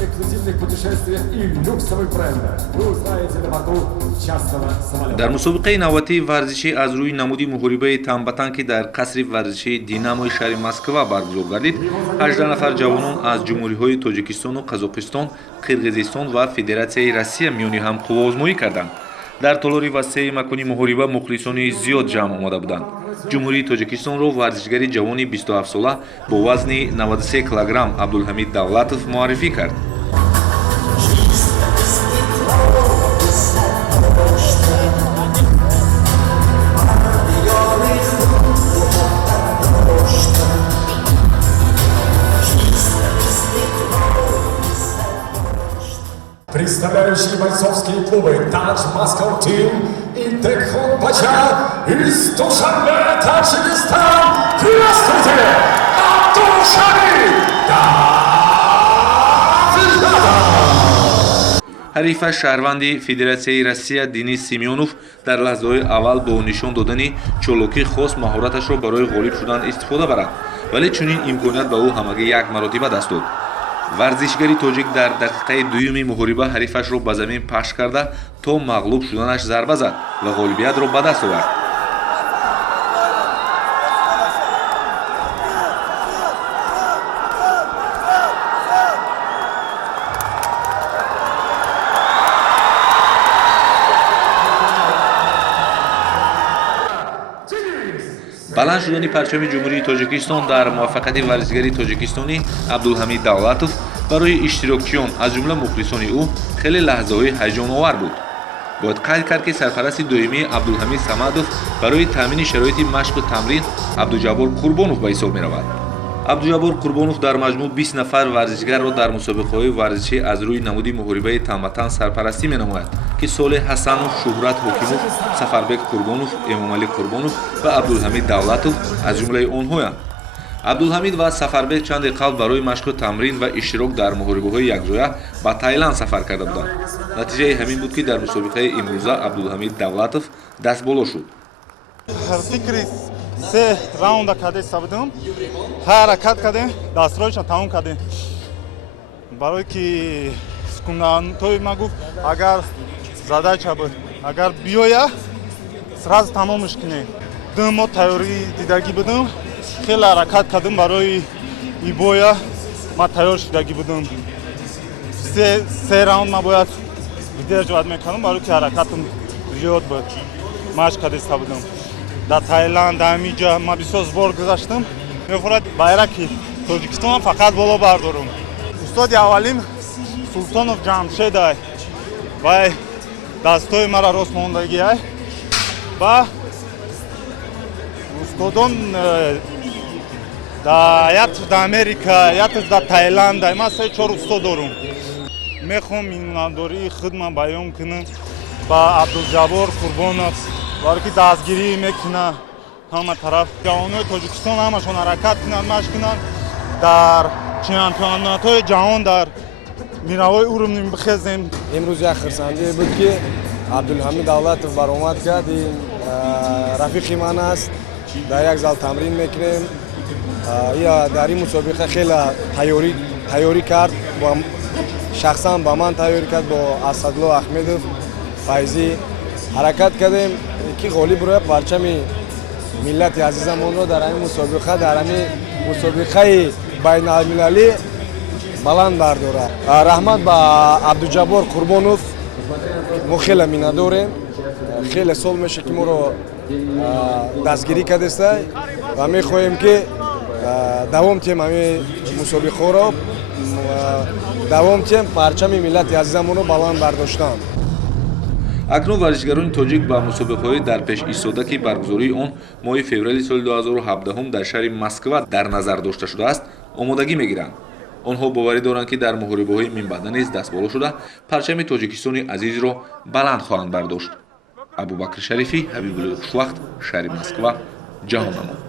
эксклюзивных путешествиях и люксовых брендах. Вы узнаете на борту частного самолета. дар мусобиқаи навбатии варзишӣ аз рӯи намуди муҳорибаи танбатан ки дар қасри варзишии «Динамо»-и шаҳри Москва баргузор гардид, 18 нафар ҷавонон аз ҷумҳуриҳои Тоҷикистону Қазоқистон, Қирғизистон ва Федератсияи Россия миёни ҳам қуввоозмоӣ карданд. Дар толори васеъи макони муҳориба мухлисони зиёд ҷамъ омада буданд. ҷумҳурии Тоҷикистонро варзишгари ҷавони 27 сола бо вазни 93 килограмм Абдулҳамид Давлатов муаррифӣ кард. Представляющие бойцовские клубы «Тадж Москва Тим» и «Текхон Пача» из Душанбе, Таджикистан. Здравствуйте! Абдулхамид Давлатов! ҳарифа шаҳрванди Федератсияи Россия Денис Семёнов дар лаҳзаҳои аввал бо нишон додани чолокии хос маҳораташро барои ғолиб шудан истифода барад, вале чунин имконият ба ӯ ҳамаги як маротиба даст дод. варзишгари тоҷик дар дақиқаи дуюми муҳориба ҳарифашро ба замин пахш карда то мағлуб шуданаш зарба зад ва ғолибиятро ба даст овард. баланд шудани парчами ҷумҳурии Тоҷикистон дар муваффақияти варзишгари тоҷикистонӣ Абдулҳамид Давлатов барои иштирокчиён аз ҷумла мухлисони ӯ хеле лаҳзаҳои ҳаяҷоновар буд. бояд қайд кард ки сарпарасти доимии Абдулҳамид Самадов барои таъмини шароити машқу тамрин Абдуҷаббор Қурбонов ба ҳисоб меравад. Абдуҷаббор Қурбонов дар маҷмӯъ 20 нафар варзишгарро дар мусобиқаҳои варзишӣ аз рӯи намуди муҳорибаи танбатан сарпарастӣ менамояд ки Солеҳ Ҳасанов, Шуҳрат Ҳокимов, Сафарбек Қурбонов, Эмомалӣ Қурбонов ва Абдулҳамид Давлатов аз ҷумлаи онҳоянд. Абдулҳамид ва Сафарбек чанде қабл барои машқу тамрин ва иштирок дар муҳорибаҳои якҷоя ба Таиланд сафар карда буданд. натиҷаи ҳамин буд ки дар мусобиқаи имрӯза Абдулҳамид Давлатов дастболо шуд. се раунда карда истафода ҳаракат кардем, дастроиша тамом кардем. барое ки сукунантои ма гуфт агар задача буд, агар биёя сразу тамомиш кунем. мо тайёрӣ дидагӣ будем, хеле ҳаракат кардем барои ибоя ма тайёр шудагӣ будем. се раунд ма бояд видерживат мекардам, барое ки ҳаракатам зиёд буд. машқ карда истафодам. дар Таиланд, дар ҳаминҷа ма бисёр збор гузаштам. мефорад байраки Тоҷикистон фақат боло бардорам. устоди аввалим Султонов Ҷамшедай вай дастои мара рост мондагиай ва устодон дар Америка, дар Таиланд, ма 3-4 устод дорам. мехоҳам миннатдории худам баён кунам ба Абдуҷаббор Қурбонов, барое ки дастгирӣ мекуна ҳама тараф. ҷавонои Тоҷикистон ҳамашон ҳаракат кунанд, машқ кунанд дар чемпионатҳои ҷаҳон дар миравҳои уровни бихезем. имрӯз як хурсандие буд ки Абдулҳамид Давлатов баромад кард. ин рафиқи ман аст. дар як зал тамрин мекунем. дар ин мусобиқа хеле тайёрӣ кард. шахсан ба ман тайёрӣ кард бо Асадулло Ахмедов файзӣ. ҳаракат кардем ки ғолиб роя парчами миллати азизамонро дар ҳамин мусобиқа, дар ҳамин мусобиқаи байналмилалӣ баланд бардора. раҳмат ба Абдуҷаббор Қурбонов. мо хеле миннатдорем. хеле сол меша ки моро дастгирӣ кардестай ва мехоҳем ки давом тиҳем ҳамин мусобиқаҳоро, давом тиҳем парчами миллати азизамонро баланд бардоштан. акнун варзишгарони тоҷик ба мусобиқаҳои дар пеш истода ки баргузории он моҳи феврали соли 2017 дар шаҳри Москва дар назар дошта шудааст, омодагӣ мегиранд. онҳо боварӣ доранд ки дар муҳорибаҳои минбаъда низ дастболо шуда парчами Тоҷикистони азизро баланд хоҳанд бардошт. Абубакр Шарифӣ, Ҳабибуллои Хушвақт, шаҳри Москва, ҷаҳонамо.